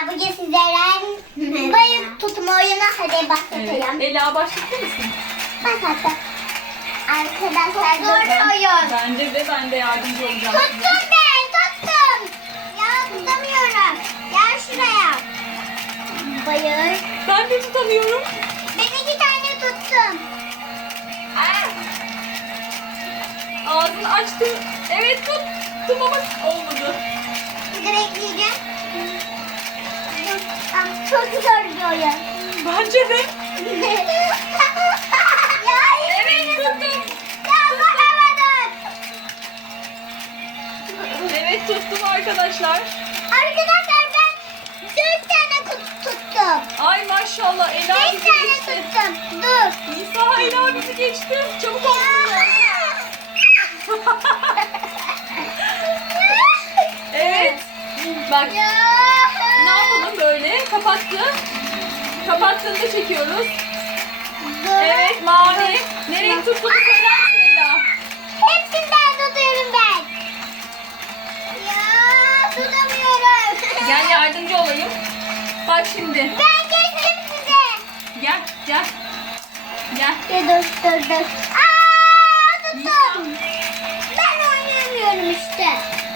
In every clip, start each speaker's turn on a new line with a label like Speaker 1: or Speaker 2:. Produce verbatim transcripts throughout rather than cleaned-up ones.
Speaker 1: bugün sizlerle balık tutma oyunu hadi başlatalım.
Speaker 2: Evet. Ela başlatır mısın?
Speaker 1: Başlatalım. Arkadaşlar zor oyun.
Speaker 2: Bence de ben de yardımcı olacağım.
Speaker 1: Tuttum ben tuttum. Ya tutamıyorum. Gel şuraya. Balık.
Speaker 2: Ben de tutamıyorum.
Speaker 1: Ben iki tane tuttum.
Speaker 2: Ah! Ağzını açtı. Evet tuttum ama olmadı.
Speaker 1: Bir de bekleyeceğim. Ah, çok zor bir oyun.
Speaker 2: Bence de.
Speaker 1: Ya
Speaker 2: Evet tuttum.
Speaker 1: ya bakamadım.
Speaker 2: Evet tuttum arkadaşlar.
Speaker 1: Arkadaşlar ben dört tane kut- tuttum.
Speaker 2: Ay maşallah Ela
Speaker 1: Beş
Speaker 2: bizi
Speaker 1: tane
Speaker 2: geçti.
Speaker 1: tuttum. Dur.
Speaker 2: Nisa Ela bizi geçti. Çabuk olsun. Evet. Bak
Speaker 1: Ya.
Speaker 2: ne yapalım böyle? Kapattı. Kapattığında çekiyoruz.
Speaker 1: Dur.
Speaker 2: Evet mavi. Nereye tuttuğunu söyler misin Ela?
Speaker 1: Hepsinden tutuyorum ben. Ya tutamıyorum.
Speaker 2: Gel yardımcı olayım. Bak şimdi.
Speaker 1: Ben geçtim size.
Speaker 2: Gel gel. Gel.
Speaker 1: Ya dur dur dur. Aa tuttum. Ben oynayamıyorum işte.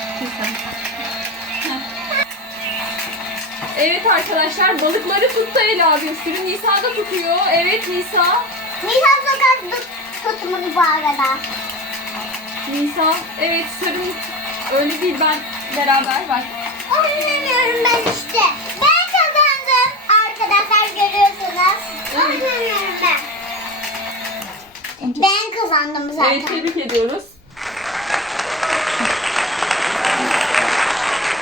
Speaker 2: Evet arkadaşlar balıkları tuttu Ela bir sürü. Nisa da tutuyor. Evet Nisa.
Speaker 1: Nisan sokak tut, tutmadı bu arada.
Speaker 2: Nisa. Evet sarım. Öyle değil ben beraber bak.
Speaker 1: Oynamıyorum ben işte. Ben kazandım. Arkadaşlar görüyorsunuz.
Speaker 2: Evet.
Speaker 1: Oynamıyorum ben. Ben kazandım zaten.
Speaker 2: Evet tebrik ediyoruz.